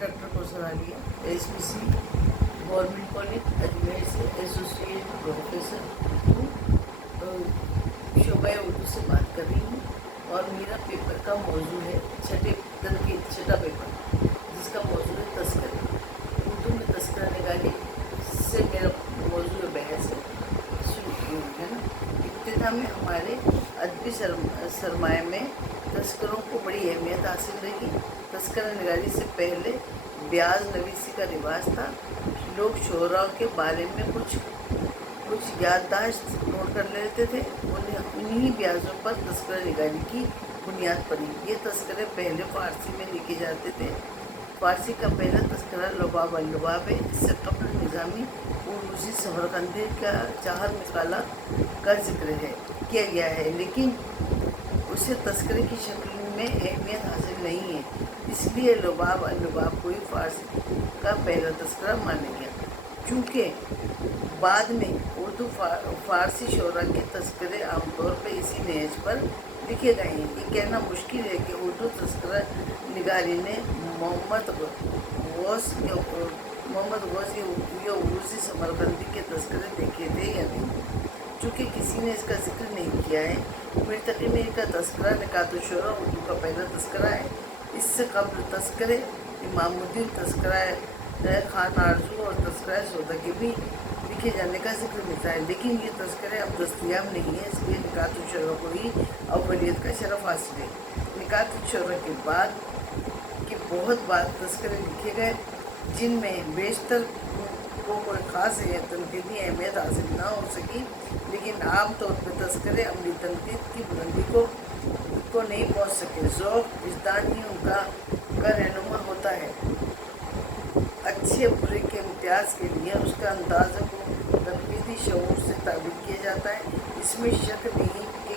Doctor को सलाह लिया। एसपीसी गवर्नमेंट कॉलेज अजमेर से एसोसिएट प्रोफेसर हूँ। शोबा उर्दू से बात कर रही हूँ और मेरा पेपर का मौजू है छठा पेपर, जिसका मौजू है तस्करी। उर्दू में तस्करा निकाली से मेरा मौजू है, बहस है ना। इब्तिदा में हमारे अदबी सरमाए में तस्करों को बड़ी अहमियत हासिल रही। तस्करा निगारी से पहले ब्याज नवीसी का रिवाज था। लोग शोहरा के बारे में कुछ याददाश्त नोट कर लेते थे, उन्हीं ब्याजों पर तस्करा निगारी की बुनियाद पड़ी। ये तस्करे पहले फ़ारसी में लिखे जाते थे। फ़ारसी का पहला तस्करा लुबाब अल-लुबाब है। इससे कब्ल निज़ामी उर्दू समरकंदी का चाहर निकाला का जिक्र किया गया है, लेकिन उसे तस्करे की शक्ल में अहमियत हासिल नहीं है, इसलिए लुबाब अल-लुबाब को ही फ़ारसी का पहला तस्करा माना गया। चूँकि बाद में उर्दू फ़ारसी शोरा के तस्करे आमतौर पर इसी नहज पर लिखे गए हैं। ये कहना मुश्किल है कि उर्दू तस्करा निगारी ने मोहम्मद गौस या उर्दू समरकंदी के तस्करे देखे थे या नहीं, चूँकि किसी ने इसका जिक्र नहीं किया है। मिर्तकी में का तस्करा निकात-उश-शोरा उर्दू का पहला तस्करा है। इससे कब्ल तस्करे इमामुद्दीन, तस्करा खान आरजू और तस्करा सौदा के भी लिखे जाने का जिक्र मिलता है, लेकिन ये तस्करे अब दस्तयाब नहीं है, इसलिए निकात-उश-शोरा को ही अव्वलियत का शरफ हासिल है। निकात-उश-शोरा के बाद बहुत बाद तस्करे लिखे गए, जिनमें बेशतर को कोई ख़ास तनक़ीदी अहमियत हासिल ना हो सकी, लेकिन आम तौर पर तस्करे अमली तनक़ीद की बुलंदी को नहीं पहुँच सके। ज़ौक़ विजदान ही उनका रहनुमा होता है। अच्छे बुरे के इम्तियाज़ के लिए उसका अंदाज़ को तनक़ीदी शऊर से ताबीर किया जाता है। इसमें शक नहीं कि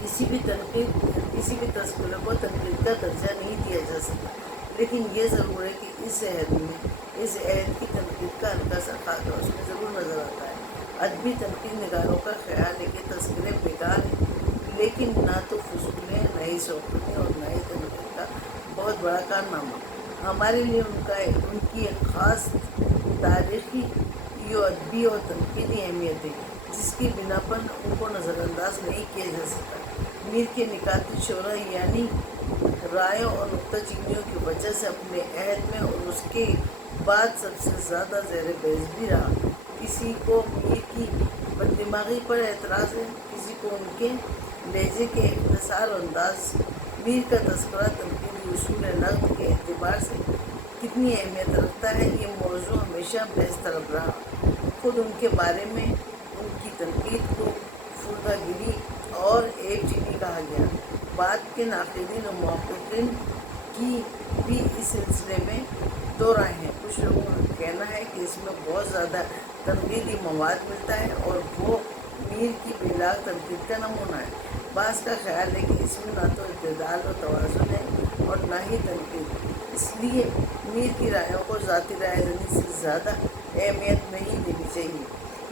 किसी भी तस्करे को तनक़ीद का दर्जा नहीं दिया जा सकता, लेकिन ये ज़रूर है कि इस अहद की तनक़ीद का हल्का सा खाका उसमें ज़रूर नज़र आता है। अदबी तनक़ीद निगारों का ख्याल है कि तस्करे बेकार हैं, लेकिन ना तो फजूल है, ना ही शौक़नी और ना ही तनक़ीद का बहुत बड़ा कारनामा। हमारे लिए उनकी एक ख़ास तारीख़ी यो अदबी और तनक़ीदी अहमियत है, जिसकी बिना पर उनको नज़रअंदाज नहीं किया जा सकता। मीर के निकात-उश-शोरा यानी रायों और नुक्ताचीनियों की वजह से अपने अहद में और उसके बाद सबसे ज़्यादा ज़ेर बहस भी रहा। किसी को मीर की बददिमागी पर एतराज़ है, किसी को उनके लहजे के इख्तिसार और अंदाज़। मीर का तस्करा तनक़ीदी उसूल नक़्द के एतबार से कितनी अहमियत रखता है, ये मौजू हमेशा बहस तलब रहा। खुद उनके बारे में उनकी तनक़ीद को फुर्दागिरी और एबचीनी कहा गया। बाद के नाक़िदीन और मुहक़्क़िक़ीन की भी इस सिलसिले में दो राय हैं। कुछ लोगों का कहना है कि इसमें बहुत ज़्यादा तनक़ीदी मवाद मिलता है और वो मीर की बेलाग तनक़ीद का नमूना है। बाज़ का ख्याल है कि इसमें ना तो इत्तेदाल और तवाज़ुन है और ना ही तनक़ीद, इसलिए मीर की रायों को ज़ाती राय ज़नी से ज़्यादा अहमियत नहीं देनी चाहिए।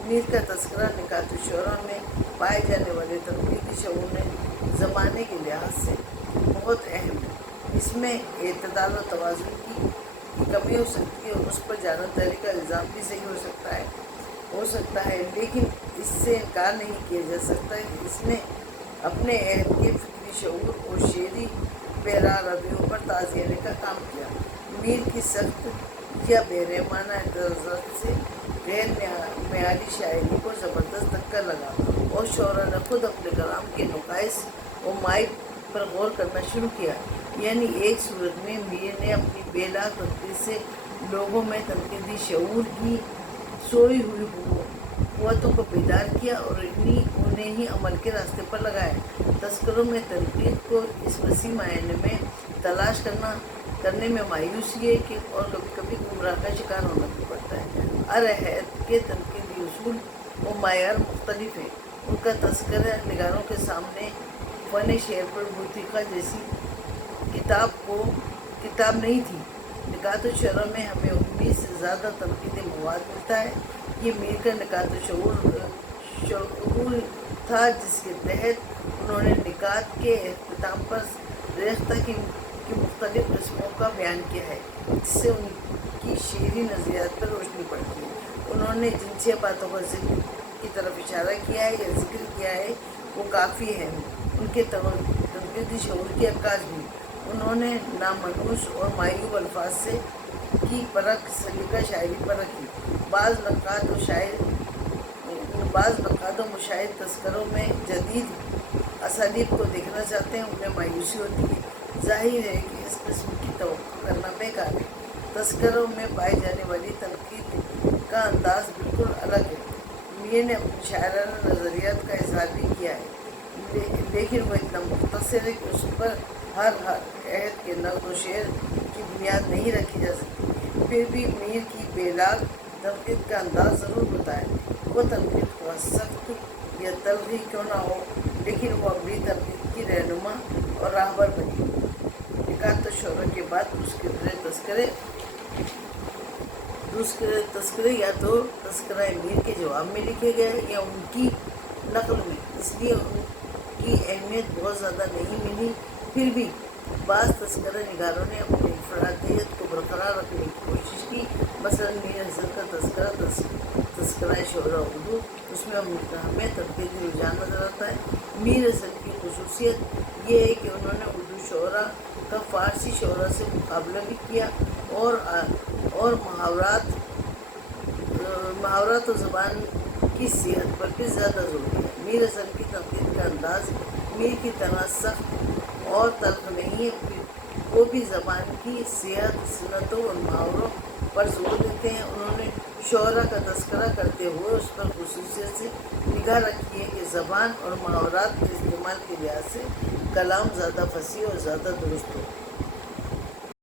मीर का तस्करा निकात-उश-शोरा में पाए जाने वाले तनक़ीदी शऊर ने ज़माने के लिहाज से बहुत अहम है। इसमें इत्तेदाल और तवाज़ुन की कमी हो सकती है और उस पर जानबदारी का इल्ज़ाम भी सही हो सकता है, लेकिन इससे इनकार नहीं किया जा सकता कि इसने अपने अहद के फ़िक्री शऊर और शेरी बेरा रवियों पर ताज़ियाने का काम किया। मीर की सख्त या बेरहमाना एतराज़ात से गैर मेयारी शायरी को ज़बरदस्त धक्का लगा और शोरा ने खुद अपने कलाम के नुकाइस और माइब पर गौर करना शुरू किया। यानी एक सूरत में मीर ने अपनी बेलाग तनक़ीद से लोगों में तनक़ीदी शऊर की सोई हुई क़ुव्वतों को बेदार किया और उन्हें ही अमल के रास्ते पर लगाया। तस्करों में तनक़ीद को इस वसी मायने में तलाश करने में मायूसी है कि और कभी कभी गुमराह का शिकार होना भी पड़ता है। हर अहद के तनक़ीदी उसूल व मायार मुख्तलिफ है। उनका तस्करा निगारों के सामने फ़न शेर पर बूतिका जैसी किताब नहीं थी। निकात-उश-शोरा में हमें 19 से ज़्यादा तनक़ीदी मवाद मिलता है। ये मीर का निकात-उश-शऊर था, जिसके तहत उन्होंने निकात के इख्तिताम पर रेख्ता की की मुख्तलिफ किस्मों का बयान किया है, जिससे उनकी शेरी नज़रियात पर रोशनी पड़ती है। उन्होंने जिन 6 बातों का जिक्र की तरफ इशारा किया है या जिक्र किया है वो काफ़ी है। उनके तनक़ीदी शऊर की अक्कास भी। उन्होंने नामनूस और मायूब अल्फाज से की परख सलीका शायरी पर रखी। बाज़ नक़ाद व मुशाहिद तस्करों में जदीद असालीब को देखना चाहते हैं, उन्हें मायूसी होती है। ज़ाहिर है कि इस किस्म की तवक्को करना बेकार है। तस्करों में पाई जाने वाली तनक़ीद का अंदाज़ बिल्कुल अलग है। मीर ने अपनी शायराना नज़रियात का इज़हार भी किया है, लेकिन वह इतना मुख्तसर है कि उस पर हर अहद के नक़्द व शेर की बुनियाद नहीं रखी जा सकती। फिर भी मीर की बेलाग तनक़ीद का अंदाज़ ज़रूर होता है। वो तनक़ीद को सख्त या तल्ख़ी क्यों ना हो, लेकिन वो अगली तनक़ीद की रहनुमा और राहबर बनी। 71 शोरों के बाद दूसरे तस्करे या तो तस्करा मीर के जवाब में लिखे गए या उनकी नकल में, इसलिए उनकी अहमियत बहुत ज़्यादा नहीं मिली। फिर भी बाज़ तस्करा निगारों ने अपनी इनफरादियत को बरकरार रखने की कोशिश की। मसलन मीर हसन का तस्करा शोरा उर्दू, उसमें हमें तनक़ीदी रुझान नज़र आता है। मीर हसन की खुसूसियत ये है कि उन्होंने उर्दू शोरा का फ़ारसी शोरा से मुकाबला भी किया और मुहावरात और ज़बान की सेहत पर भी ज़्यादा जोर दिया। मीर हसन की तनक़ीद का अंदाज़ मीर की तरह सख्त और तल्ख़ नहीं है, वो भी ज़बान की सेहत, सुन्नतों और मुहावरों पर जोर देते हैं। उन्होंने शोरा का तस्करा करते हुए उस पर खुसूसियत से निगाह रखी है कि ज़बान और मुहावरात के इस्तेमाल के लिहाज से कलाम ज़्यादा फसीह और ज़्यादा दुरुस्त हो।